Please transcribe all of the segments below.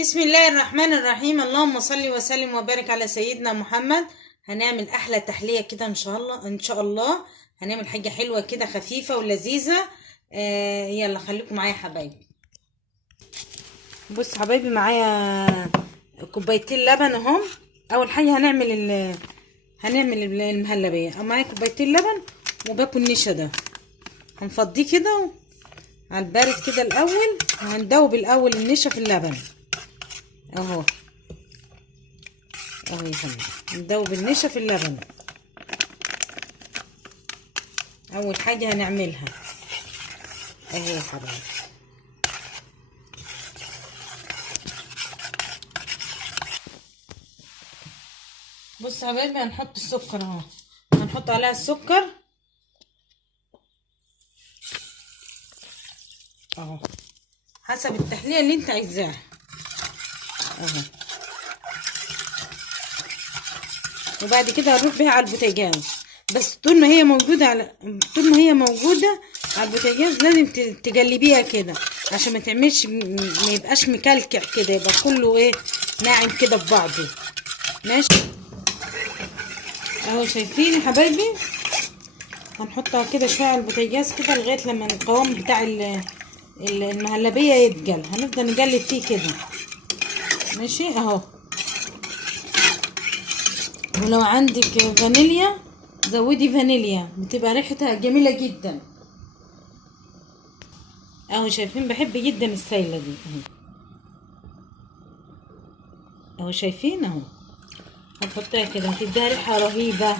بسم الله الرحمن الرحيم. اللهم صل وسلم وبارك على سيدنا محمد. هنعمل احلى تحلية كده ان شاء الله ان شاء الله. هنعمل حاجة حلوة كده خفيفة ولذيذة. يلا خليكم معايا يا حبايبي. بص حبايبي، معايا كوبايتين لبن اهم. اول حاجة هنعمل المهلبية. معايا كوبايتين لبن وباكل نشا ده هنفضيه كده على البارد كده الاول، وهندوب الاول النشا في اللبن اهو يا حبيبي. ندوب النشا في اللبن اول حاجه هنعملها اهي يا حبيبي. بص يا حبايبي، هنحط السكر اهو، هنحط عليها السكر اهو حسب التحليه اللي انت عايزاها اهو. وبعد كده هنروح بيها على البوتاجاز. بس طول ما هي موجوده على البوتاجاز لازم تجلبيها كده عشان ما تعملش، ما يبقاش مكلكع كده، يبقى كله ايه، ناعم كده في بعضه. ماشي اهو. شايفين يا حبايبي، هنحطها كده شويه على البوتاجاز كده لغايه لما القوام بتاع المهلبيه يتجل. هنفضل نقلب فيه كده ماشي اهو. ولو عندك فانيليا زودي فانيليا، بتبقى ريحتها جميله جدا اهو. شايفين، بحب جدا السايله دي اهو شايفين اهو. هنحطها كده هتديها ريحه رهيبه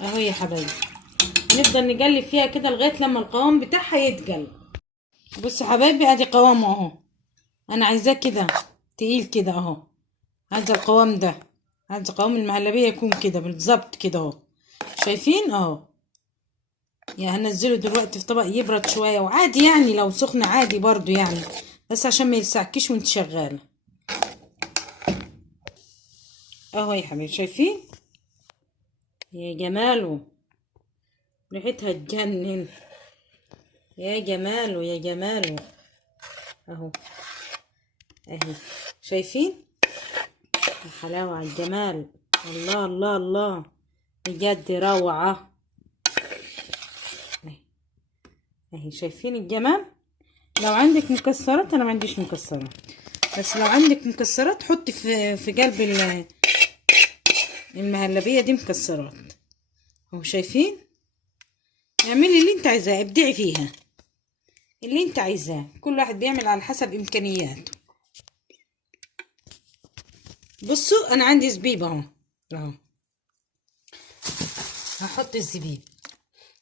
اهو يا حبايبي. نفضل نقلب فيها كده لغايه لما القوام بتاعها يتقل. بصوا يا حبايبي، ادي قوامه اهو. انا عايزاه كده تقيل كده اهو. عايزه القوام ده، عايزه قوام المهلبيه يكون كده بالظبط كده اهو. شايفين اهو. يعني هنزله دلوقتي في طبق يبرد شويه، وعادي يعني لو سخن عادي برضو يعني، بس عشان ما يلسعكيش وانت شغاله اهو يا حبيبي. شايفين يا جماله، ريحتها تجنن. يا جماله يا جماله اهو اهي. شايفين الحلاوه على الجمال. الله الله الله، بجد روعه اهي. شايفين الجمال. لو عندك مكسرات، انا ما عنديش مكسرات، بس لو عندك مكسرات حطي في قلب المهلبيه دي مكسرات اهو. شايفين، اعملي اللي انت عايزاه، ابدعي فيها اللي انت عايزاه. كل واحد بيعمل على حسب امكانياته. بصوا انا عندي زبيب اهو هحط الزبيب،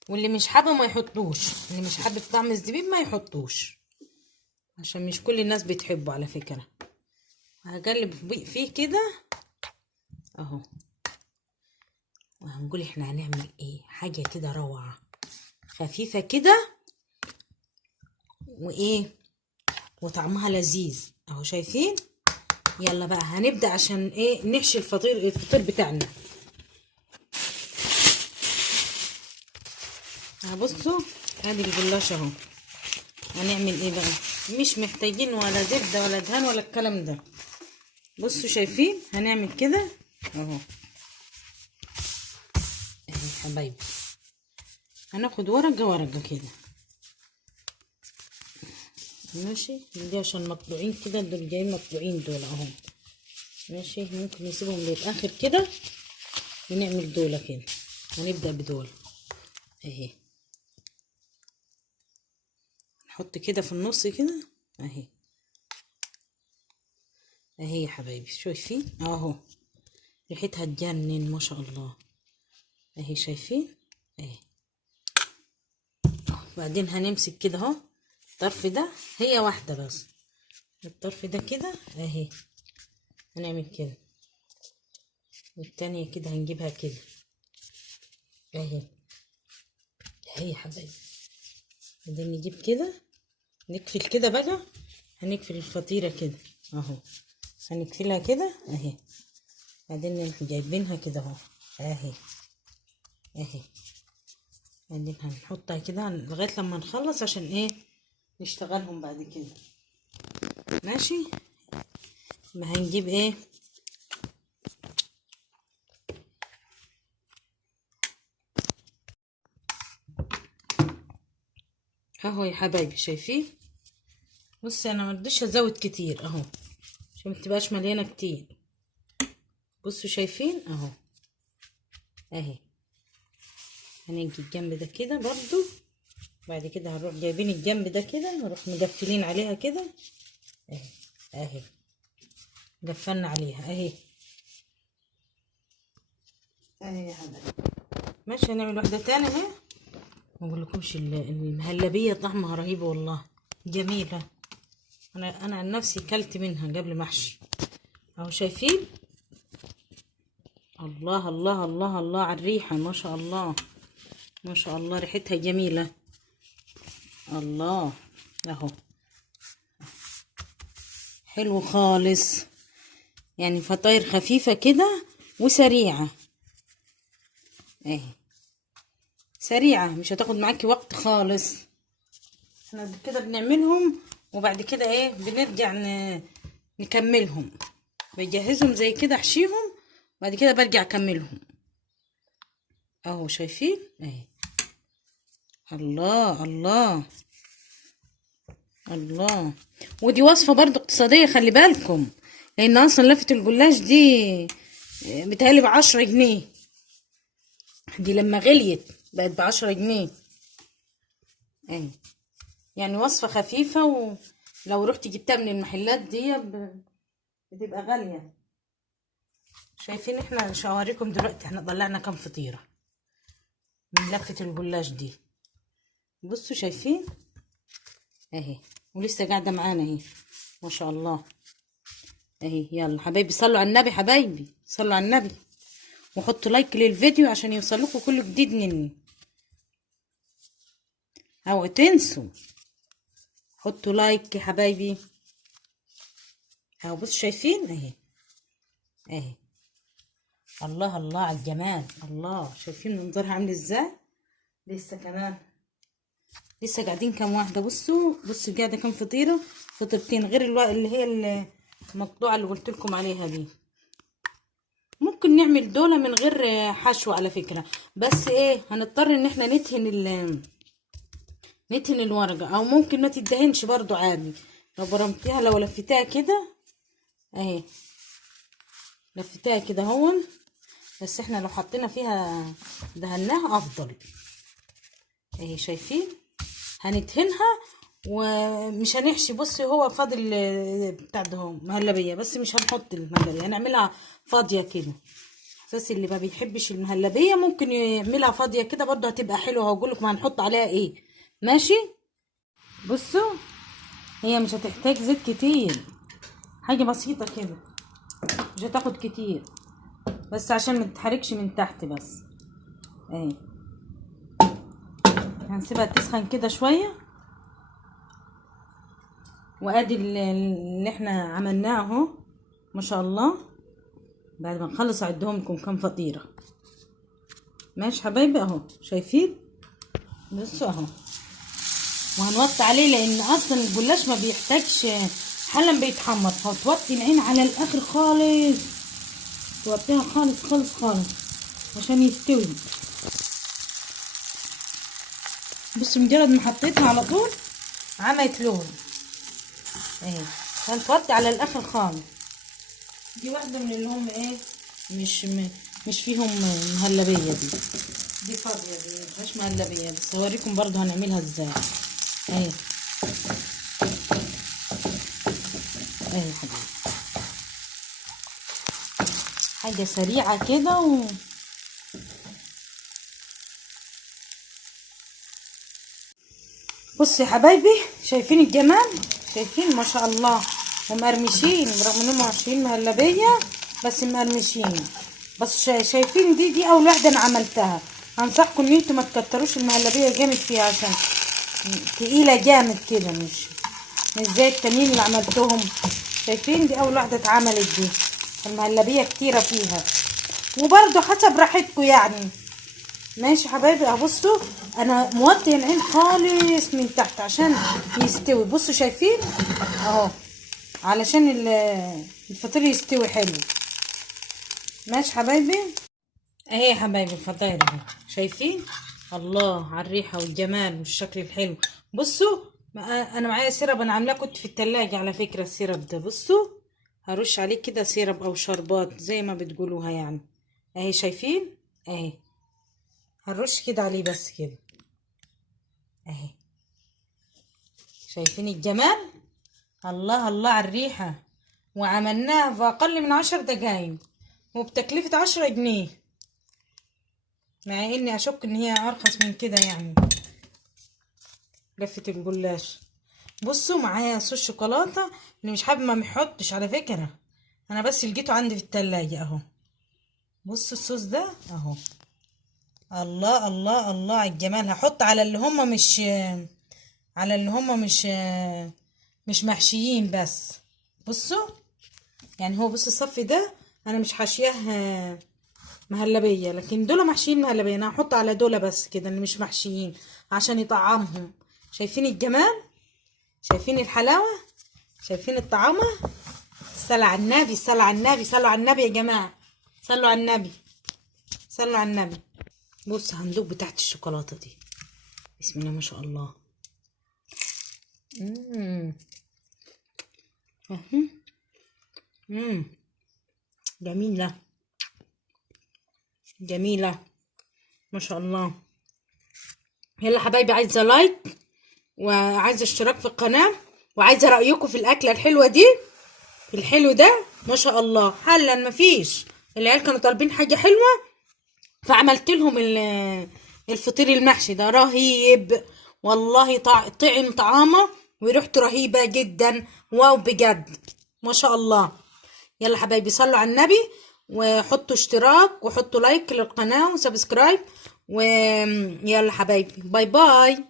واللي مش حابه ما يحطوش، اللي مش حابب طعم الزبيب ما يحطوش، عشان مش كل الناس بتحبه على فكره. هقلب فيه كده اهو. وهنقول احنا هنعمل ايه، حاجه كده روعه خفيفه كده وايه، وطعمها لذيذ اهو. شايفين. يلا بقى هنبدا عشان ايه، نحشي الفطير بتاعنا. بصوا ادي الجلاش اهو. هنعمل ايه بقى، مش محتاجين ولا زبده ولا دهان ولا الكلام ده. بصوا شايفين، هنعمل كده اهو اهي حبايبي. هناخد ورقه ورقه كده ماشي. دي عشان مقطوعين كده، دول جايين مقطوعين دول اهو ماشي. ممكن نسيبهم للاخر كده ونعمل دول كده. هنبدا بدول اهي. نحط كده في النص كده اهي اهي يا حبايبي. شايفين اهو، ريحتها تجنن ما شاء الله اهي. شايفين اهي. بعدين هنمسك كده اهو الطرف ده، هي واحده بس، الطرف ده كده اهي. هنعمل كده، والتانية كده هنجيبها كده اهي اهي يا حبايبي. بعدين نجيب كده، نقفل كده بقى. هنقفل الفطيرة كده اهو، هنقفلها كده اهي. بعدين نروح جايبينها كده اهو اهي اهي. بعدين هنحطها كده لغاية لما نخلص، عشان ايه، نشتغلهم بعد كده ماشي. ما هنجيب ايه، اهو يا حبايبي شايفين. بصي انا مرضيش ازود كتير اهو عشان متبقاش مليانه كتير. بصوا شايفين اهو اهي. هنيجي الجنب ده كده برضو، بعد كده هنروح جايبين الجنب ده كده نروح مقفلين عليها كده اهي اهي، قفلنا عليها اهي اهي يا حبايبي. ماشي هنعمل واحده تانية اهي. ما اقولكمش المهلبيه طعمها رهيب والله، جميله. انا عن نفسي كلت منها قبل ما احشي اهو شايفين. الله الله الله الله على الريحه، ما شاء الله ما شاء الله، ريحتها جميله. الله اهو حلو خالص، يعني فطاير خفيفه كده وسريعه اهي، سريعه مش هتاخد معاكي وقت خالص. احنا كده بنعملهم وبعد كده ايه بنرجع نكملهم، بجهزهم زي كده احشيهم بعد كده برجع اكملهم اهو شايفين اهي. الله الله الله. ودي وصفة برضو اقتصادية خلي بالكم، لان اصلا لفة الجلاش دي بتهيألي ب10 جنيه، دي لما غليت بقت ب10 جنيه اهي. يعني وصفة خفيفة، ولو رحت جبتها من المحلات دي بتبقى غالية. شايفين احنا شواريكم دلوقتي احنا طلعنا كام فطيرة من لفة الجلاش دي. بصوا شايفين اهي، ولسه قاعدة معانا اهي ما شاء الله اهي. يلا حبايبي صلوا على النبي، حبايبي صلوا على النبي وحطوا لايك للفيديو عشان يوصلكوا كل جديد مني. اوعوا تنسوا حطوا لايك يا حبايبي اهو. بصوا شايفين اهي اهي. الله الله على الجمال، الله شايفين منظرها عامل ازاي. لسه كمان لسه قاعدين كام واحده. بصوا بصوا قاعده كام فطيره، فطيرتين غير اللي هي المقطوعه اللي قلت لكم عليها دي. ممكن نعمل دولة من غير حشو على فكره، بس ايه هنضطر ان احنا ندهن الورقه، او ممكن ما تدهنش برضو عادي. لو برمتيها لو لفتها كده اهي، لفتها كده هون، بس احنا لو حطينا فيها دهناها افضل اهي. شايفين هندهنها ومش هنحشي. بصي هو فاضل بتاع ده مهلبيه، بس مش هنحط المهلبيه، هنعملها فاضيه كده. بس اللي ما بيحبش المهلبيه ممكن يعملها فاضيه كده برضه هتبقى حلوه. هقول لكم هنحط عليها ايه ماشي. بصوا هي مش هتحتاج زيت كتير، حاجه بسيطه كده مش هتاخد كتير، بس عشان ما تتحركش من تحت بس اهي. هنسيبها تسخن كده شويه، وادي اللي احنا عملناه اهو ما شاء الله. بعد ما نخلص اعدهم لكم كام فطيره ماشي حبايبي اهو شايفين. بصوا اهو، وهنوطي عليه لان اصلا الجلاش ما بيحتاجش حلا بيتحمر، فتوطي العين على الاخر خالص، توطيها خالص خالص خالص عشان يستوي. بصوا مجرد ما حطيتها على طول عملت لون اهي، هنتوطي على الاخر خالص. دي واحده من اللي هم ايه مش فيهم مهلبيه، دي فاضيه، دي مش مهلبيه، بس هوريكم برضو هنعملها ازاي اهي اهي. حاجه سريعه كده بصوا يا حبايبي شايفين الجمال، شايفين ما شاء الله، ومقرمشين رغم انهم عشرين مهلبيه بس مقرمشين. بس شايفين دي اول واحده انا عملتها. انصحكم ان انتوا ما تكتروش المهلبيه جامد فيها عشان تقيله جامد كده، مش زي التانيين اللي عملتهم. شايفين دي اول واحده اتعملت، دي المهلبيه كتيره فيها، وبرده حسب راحتكم يعني ماشي حبايبي. بصوا انا موطيه العين خالص من تحت عشان يستوي. بصوا شايفين اهو علشان الفطير يستوي حلو. ماشي حبايبي. اهي يا حبايبي الفطاير اهي، شايفين؟ الله على الريحه والجمال والشكل الحلو. بصوا انا معايا سيرب، انا عاملاه كنت في التلاجة على فكره. السيرب ده بصوا هرش عليه كده سيرب او شربات زي ما بتقولوها يعني. اهي شايفين؟ اهي هنرش كده عليه بس كده اهي. شايفين الجمال؟ الله الله على الريحة. وعملناها في اقل من 10 دقايق وبتكلفة 10 جنيه، مع اني اشك ان هي ارخص من كده يعني. لفة الجلاش. بصوا معايا صوص شوكولاتة، اللي مش حابب ما يحطش على فكرة، انا بس لقيته عندي في التلاجة اهو. بصوا الصوص ده اهو. الله الله الله على الجمال. هحط على اللي هم مش محشيين بس. بصوا يعني هو بص الصف ده انا مش حاشياه مهلبيه، لكن دول محشيين مهلبيه. انا هحط على دول بس كده اللي مش محشيين عشان يطعمهم. شايفين الجمال؟ شايفين الحلاوه؟ شايفين الطعامه؟ صلوا على النبي، صلوا على النبي، صلوا على النبي يا جماعه، صلوا على النبي، صلوا على النبي. بص هندوق بتاعت الشوكولاته دي. بسم الله ما شاء الله. جميلة جميلة ما شاء الله. يلا حبايبي، عايزة لايك وعايزة اشتراك في القناة وعايزة رأيكم في الأكلة الحلوة دي. الحلو ده ما شاء الله حلا مفيش. العيال كانوا طالبين حاجة حلوة فعملت لهم الفطير المحشي ده رهيب والله. طعم طعامة وريحته رهيبة جدا. واو بجد ما شاء الله. يلا حبايبي صلوا على النبي وحطوا اشتراك وحطوا لايك للقناة وسبسكرايب. ويلا حبايبي باي باي.